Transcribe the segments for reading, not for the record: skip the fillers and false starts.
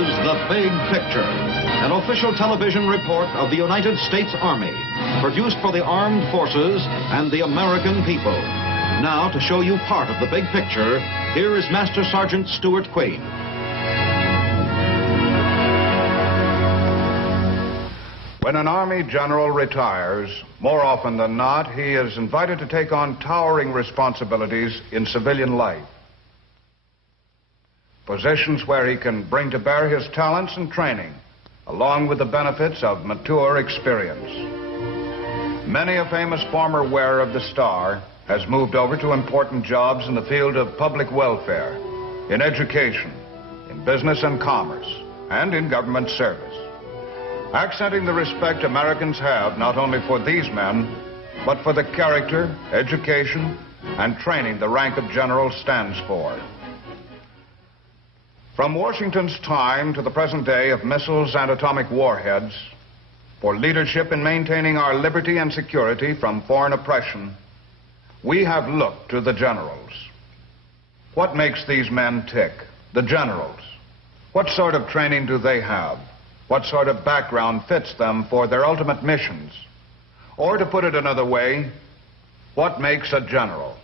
is The Big Picture, an official television report of the United States Army, produced for the armed forces and the American people. Now, to show you part of the big picture, here is Master Sergeant Stuart Quaid. When an Army general retires, more often than not, he is invited to take on towering responsibilities in civilian life. Positions where he can bring to bear his talents and training, along with the benefits of mature experience. Many a famous former wearer of the star has moved over to important jobs in the field of public welfare, in education, in business and commerce, and in government service, accenting the respect Americans have not only for these men, but for the character, education, and training the rank of general stands for. From Washington's time to the present day of missiles and atomic warheads, for leadership in maintaining our liberty and security from foreign oppression, we have looked to the generals. What makes these men tick? The generals. What sort of training do they have? What sort of background fits them for their ultimate missions? Or to put it another way, what makes a general?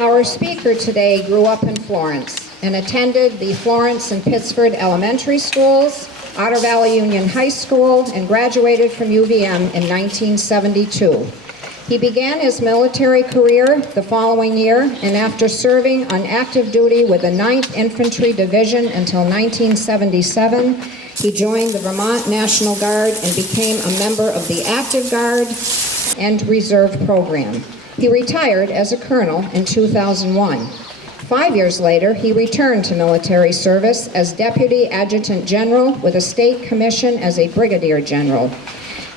Our speaker today grew up in Florence and attended the Florence and Pittsford elementary schools, Otter Valley Union High School, and graduated from UVM in 1972. He began his military career the following year, and after serving on active duty with the 9th Infantry Division until 1977, he joined the Vermont National Guard and became a member of the Active Guard and Reserve program. He retired as a colonel in 2001. 5 years later, he returned to military service as Deputy Adjutant General with a state commission as a Brigadier General.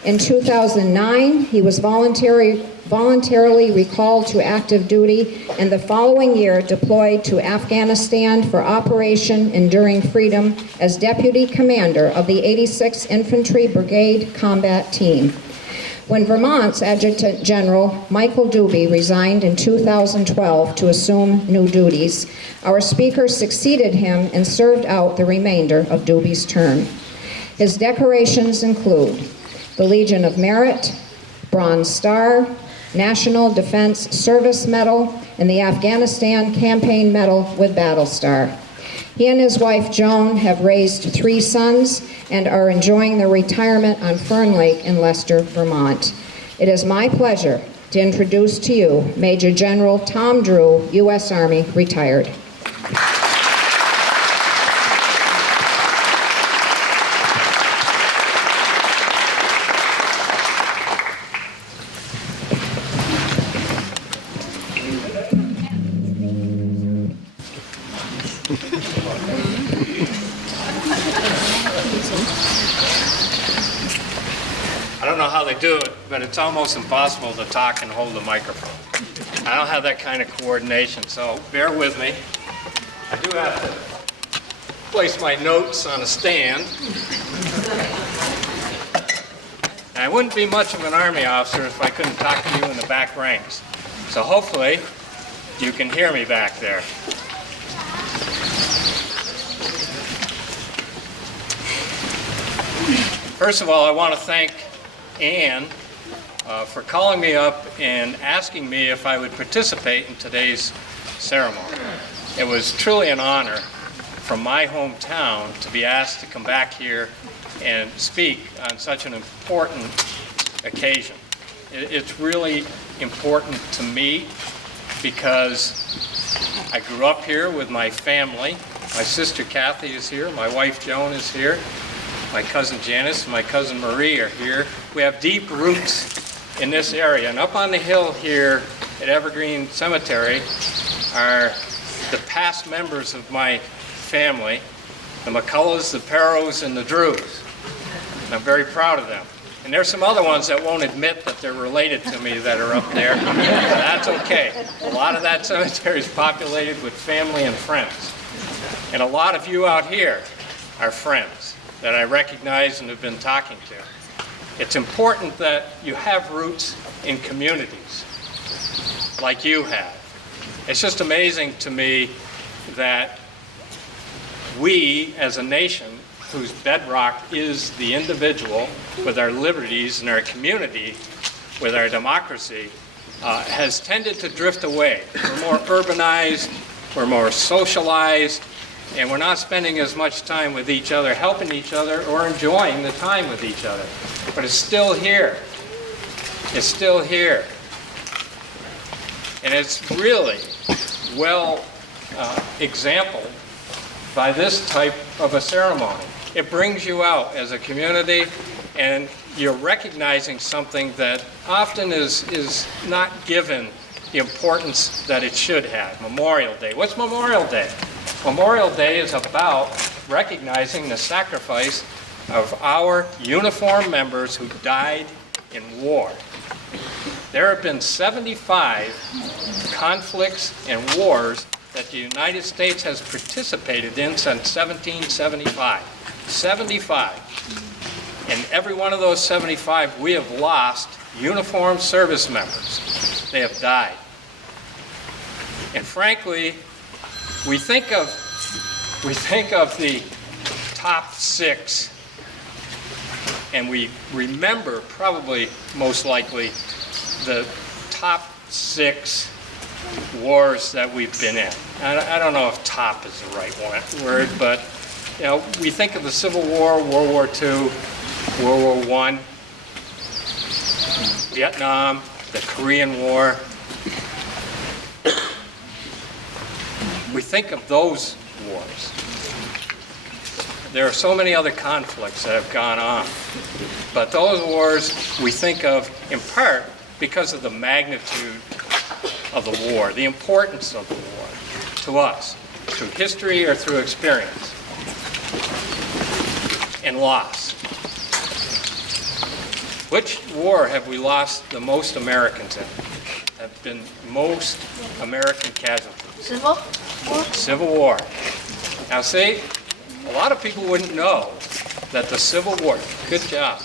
In 2009, he was voluntarily recalled to active duty, and the following year deployed to Afghanistan for Operation Enduring Freedom as Deputy Commander of the 86th Infantry Brigade Combat Team. When Vermont's Adjutant General Michael Doobie resigned in 2012 to assume new duties, our speaker succeeded him and served out the remainder of Doobie's term. His decorations include the Legion of Merit, Bronze Star, National Defense Service Medal, and the Afghanistan Campaign Medal with Battle Star. He and his wife Joan have raised 3 sons and are enjoying their retirement on Fern Lake in Leicester, Vermont. It is my pleasure to introduce to you Major General Tom Drew, U.S. Army, retired. I don't know how they do it, but it's almost impossible to talk and hold the microphone. I don't have that kind of coordination, so bear with me. I do have to place my notes on a stand. And I wouldn't be much of an Army officer if I couldn't talk to you in the back ranks. So hopefully you can hear me back there. First of all, I want to thank Ann for calling me up and asking me if I would participate in today's ceremony. It was truly an honor from my hometown to be asked to come back here and speak on such an important occasion. It's really important to me because I grew up here with my family. My sister Kathy is here, my wife Joan is here, my cousin Janice and my cousin Marie are here. We have deep roots in this area. And up on the hill here at Evergreen Cemetery are the past members of my family, the McCulloughs, the Perrows, and the Drews. And I'm very proud of them. And there's some other ones that won't admit that they're related to me that are up there. That's okay. A lot of that cemetery is populated with family and friends. And a lot of you out here are friends that I recognize and have been talking to. It's important that you have roots in communities like you have. It's just amazing to me that we as a nation whose bedrock is the individual with our liberties and our community with our democracy has tended to drift away. We're more urbanized, we're more socialized, and we're not spending as much time with each other, helping each other, or enjoying the time with each other. But it's still here. It's still here. And it's really well exampled by this type of a ceremony. It brings you out as a community, and you're recognizing something that often is not given the importance that it should have. Memorial Day. What's Memorial Day? Memorial Day is about recognizing the sacrifice of our uniformed members who died in war. There have been 75 conflicts and wars that the United States has participated in since 1775. 75. In every one of those 75, we have lost uniformed service members. They have died. And frankly, we think of the top 6, and we remember probably most likely the top 6 wars that we've been in. I don't know if top is the right word, but you know, we think of the Civil War, World War II, World War I, Vietnam, the Korean War. We think of those wars. There are so many other conflicts that have gone on, but those wars we think of in part because of the magnitude of the war, the importance of the war to us, through history or through experience, and loss. Which war have we lost the most Americans in? Have been most American casualties? Civil War? Civil War. Now see, a lot of people wouldn't know that the Civil War, good job,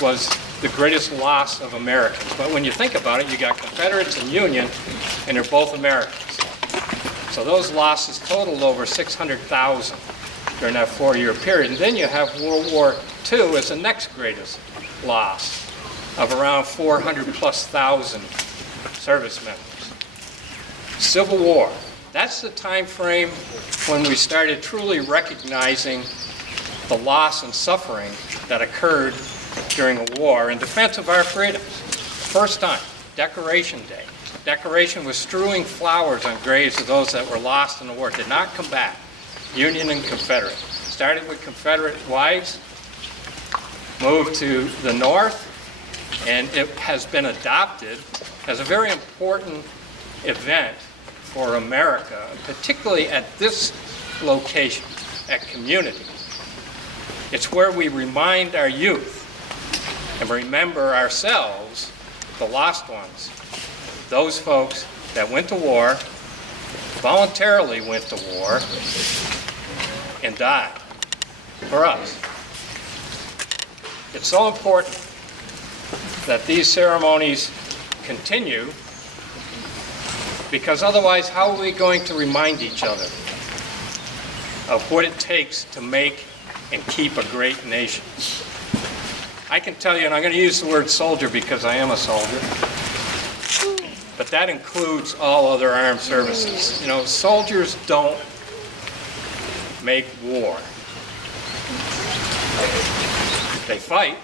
was the greatest loss of Americans. But when you think about it, you got Confederates and Union, and they're both Americans. So those losses totaled over 600,000 during that 4-year period. And then you have World War II as the next greatest loss of around 400,000+ service members. Civil War. That's the time frame when we started truly recognizing the loss and suffering that occurred during a war in defense of our freedoms. First time, Decoration Day. Decoration was strewing flowers on graves of those that were lost in the war, did not come back. Union and Confederate. Started with Confederate wives, moved to the North, and it has been adopted as a very important event for America, particularly at this location, at Community. It's where we remind our youth and remember ourselves, the lost ones, those folks that went to war, voluntarily went to war, and died for us. It's so important that these ceremonies continue, because otherwise, how are we going to remind each other of what it takes to make and keep a great nation? I can tell you, and I'm going to use the word soldier because I am a soldier, but that includes all other armed services. You know, soldiers don't make war. They fight.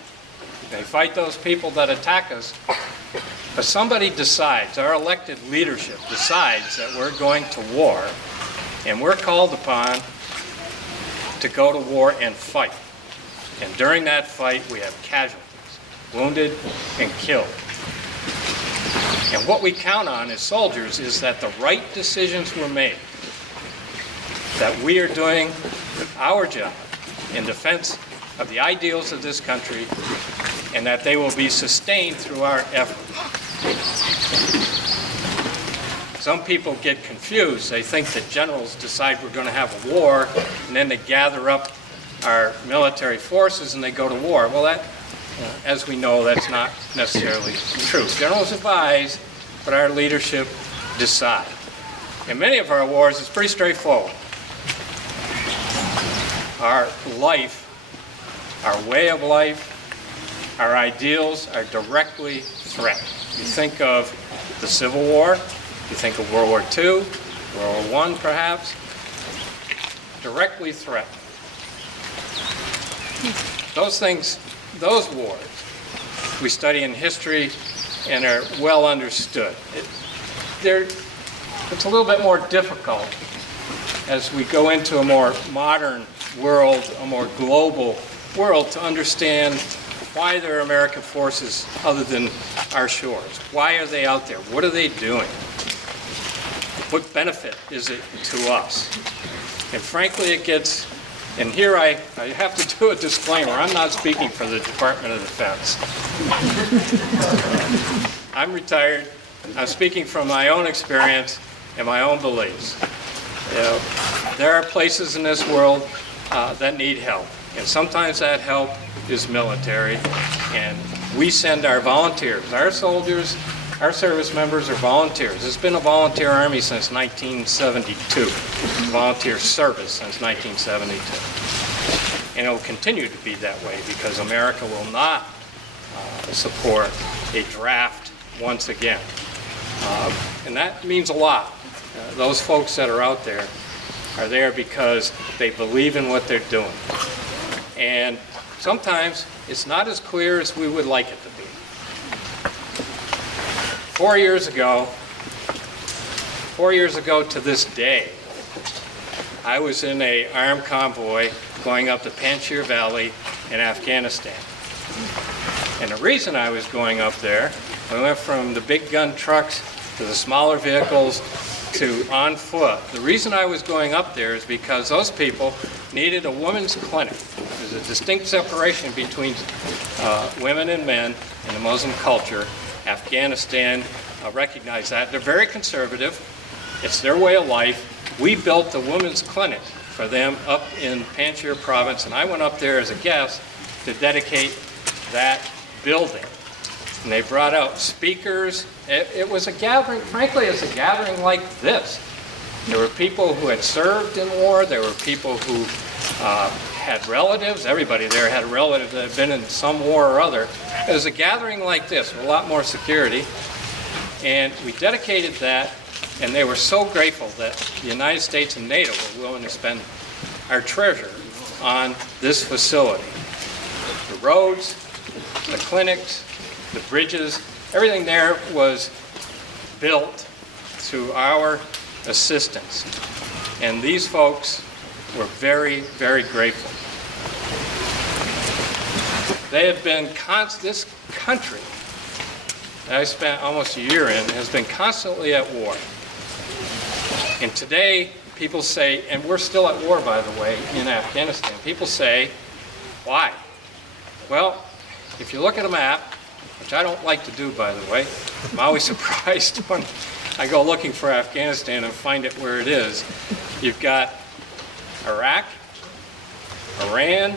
They fight those people that attack us, But somebody decides, our elected leadership decides that we're going to war, and we're called upon to go to war and fight. And during that fight, we have casualties, wounded and killed. And what we count on as soldiers is that the right decisions were made, that we are doing our job in defense of the ideals of this country, and that they will be sustained through our effort. Some people get confused. They think that generals decide we're going to have a war, and then they gather up our military forces and they go to war. Well, that, as we know, that's not necessarily true. Generals advise, but our leadership decide. In many of our wars, it's pretty straightforward. Our life, our way of life, our ideals are directly threatened. You think of the Civil War, you think of World War II, World War I perhaps, directly threatened. Those things, those wars, we study in history and are well understood. It's a little bit more difficult as we go into a more modern world, a more global world, to understand why there are American forces other than our shores. Why are they out there? What are they doing? What benefit is it to us? And frankly, it gets, and here I have to do a disclaimer. I'm not speaking for the Department of Defense. I'm retired. I'm speaking from my own experience and my own beliefs. You know, there are places in this world that need help. And sometimes that help is military, and we send our volunteers, our soldiers, our service members are volunteers. It's been a volunteer army since 1972, volunteer service since 1972. And it will continue to be that way because America will not support a draft once again. And that means a lot. Those folks that are out there are there because they believe in what they're doing. And sometimes it's not as clear as we would like it to be. 4 years ago to this day, I was in an armed convoy going up the Panjshir Valley in Afghanistan. And the reason I was going up there, we went from the big gun trucks to the smaller vehicles to on foot. The reason I was going up there is because those people needed a women's clinic. There's a distinct separation between women and men in the Muslim culture. Afghanistan recognized that. They're very conservative. It's their way of life. We built a women's clinic for them up in Panjshir province, and I went up there as a guest to dedicate that building. And they brought out speakers. It was a gathering, frankly, it's a gathering like this. There were people who had served in war. There were people who had relatives. Everybody there had a relative that had been in some war or other. It was a gathering like this with a lot more security. And we dedicated that, and they were so grateful that the United States and NATO were willing to spend our treasure on this facility. The roads, the clinics, the bridges, everything there was built through our assistance. And these folks were very, very grateful. They have been, this country that I spent almost a year in has been constantly at war. And today, people say, and we're still at war, by the way, in Afghanistan. People say, why? Well, if you look at a map, which I don't like to do, by the way, I'm always surprised when I go looking for Afghanistan and find it where it is. You've got Iraq, Iran,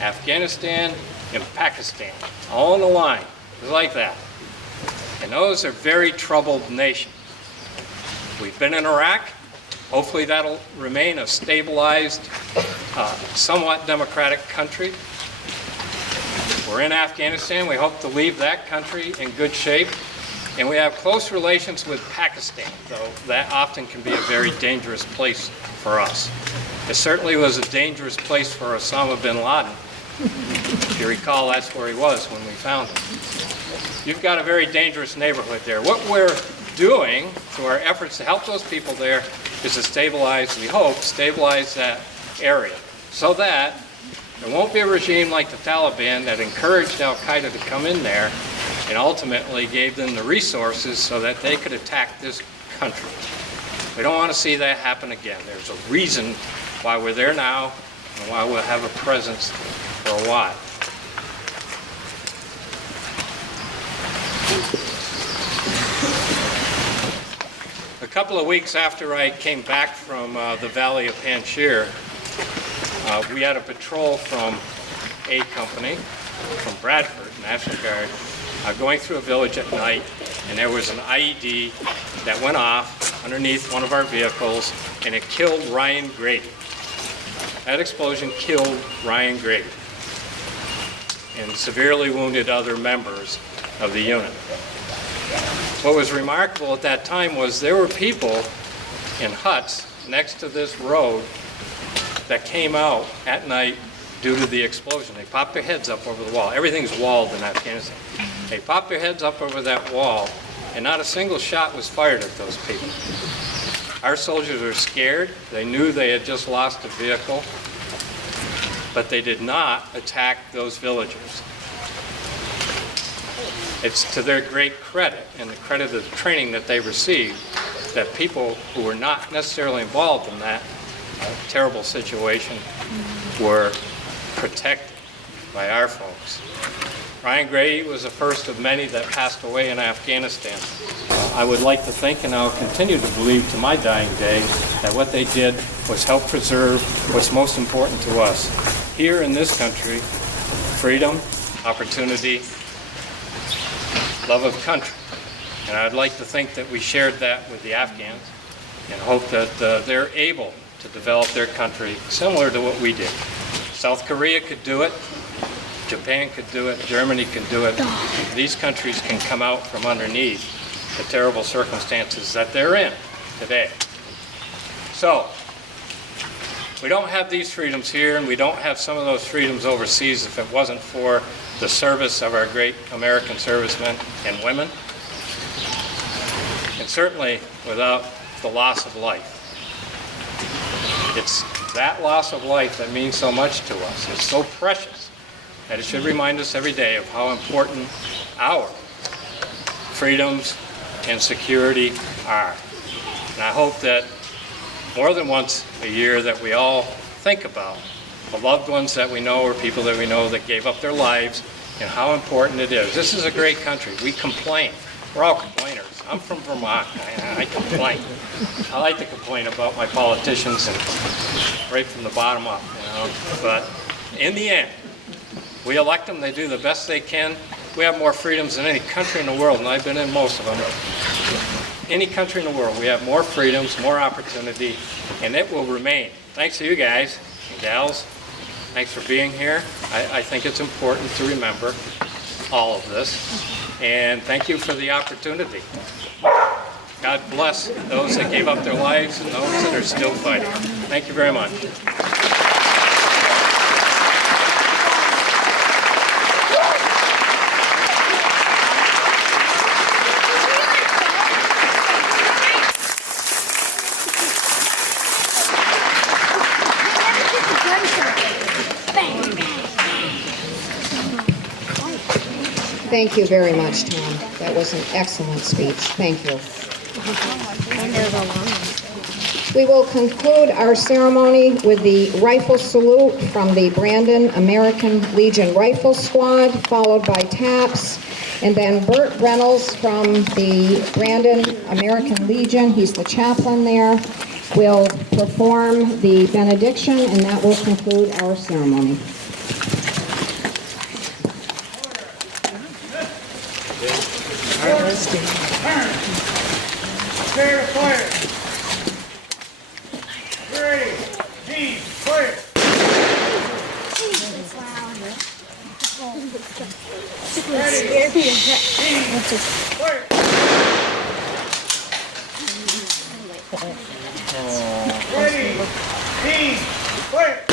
Afghanistan, and Pakistan, all in a line, just like that. And those are very troubled nations. We've been in Iraq. Hopefully that'll remain a stabilized, somewhat democratic country. We're in Afghanistan. We hope to leave that country in good shape. And we have close relations with Pakistan, though that often can be a very dangerous place for us. It certainly was a dangerous place for Osama bin Laden. If you recall, that's where he was when we found him. you've got a very dangerous neighborhood there. What we're doing through our efforts to help those people there is to stabilize, we hope, stabilize that area so that there won't be a regime like the Taliban that encouraged Al-Qaeda to come in there and ultimately gave them the resources so that they could attack this country. We don't want to see that happen again. There's a reason why we're there now and why we'll have a presence for a while. A couple of weeks after I came back from the Valley of Panjshir, we had a patrol from A Company, from Bradford, National Guard, going through a village at night, and there was an IED that went off underneath one of our vehicles, and it killed Ryan Grady. That explosion killed Ryan Grady and severely wounded other members of the unit. What was remarkable at that time was there were people in huts next to this road that came out at night due to the explosion. They popped their heads up over the wall. Everything's walled in Afghanistan. They popped their heads up over that wall, and not a single shot was fired at those people. Our soldiers were scared. They knew they had just lost a vehicle, but they did not attack those villagers. It's to their great credit and the credit of the training that they received that people who were not necessarily involved in that terrible situation were protected by our folks. Ryan Grady was the first of many that passed away in Afghanistan. I would like to think, and I'll continue to believe to my dying day, that what they did was help preserve what's most important to us here in this country: freedom, opportunity, love of country. And I'd like to think that we shared that with the Afghans and hope that they're able to develop their country similar to what we did. South Korea could do it, Japan could do it, Germany can do it. These countries can come out from underneath the terrible circumstances that they're in today. So, we don't have these freedoms here, and we don't have some of those freedoms overseas if it wasn't for the service of our great American servicemen and women, and certainly without the loss of life. It's that loss of life that means so much to us. It's so precious that it should remind us every day of how important our freedoms and security are. And I hope that more than once a year that we all think about the loved ones that we know or people that we know that gave up their lives and how important it is. This is a great country. We complain. We're all complainers. I'm from Vermont. I complain. I like to complain about my politicians and right from the bottom up, you know. But in the end, we elect them. They do the best they can. We have more freedoms than any country in the world, and I've been in most of them. Any country in the world, we have more freedoms, more opportunity, and it will remain. Thanks to you guys and gals. Thanks for being here. I think it's important to remember all of this. And thank you for the opportunity. God bless those that gave up their lives and those that are still fighting. Thank you very much. Thank you very much, Tom. That was an excellent speech. Thank you. We will conclude our ceremony with the rifle salute from the Brandon American Legion Rifle Squad, followed by taps, and then Burt Reynolds from the Brandon American Legion, he's the chaplain there, will perform the benediction, and that will conclude our ceremony. Prepare to fire. Ready, team, fire. Ready, team, fire. Ready, team, fire.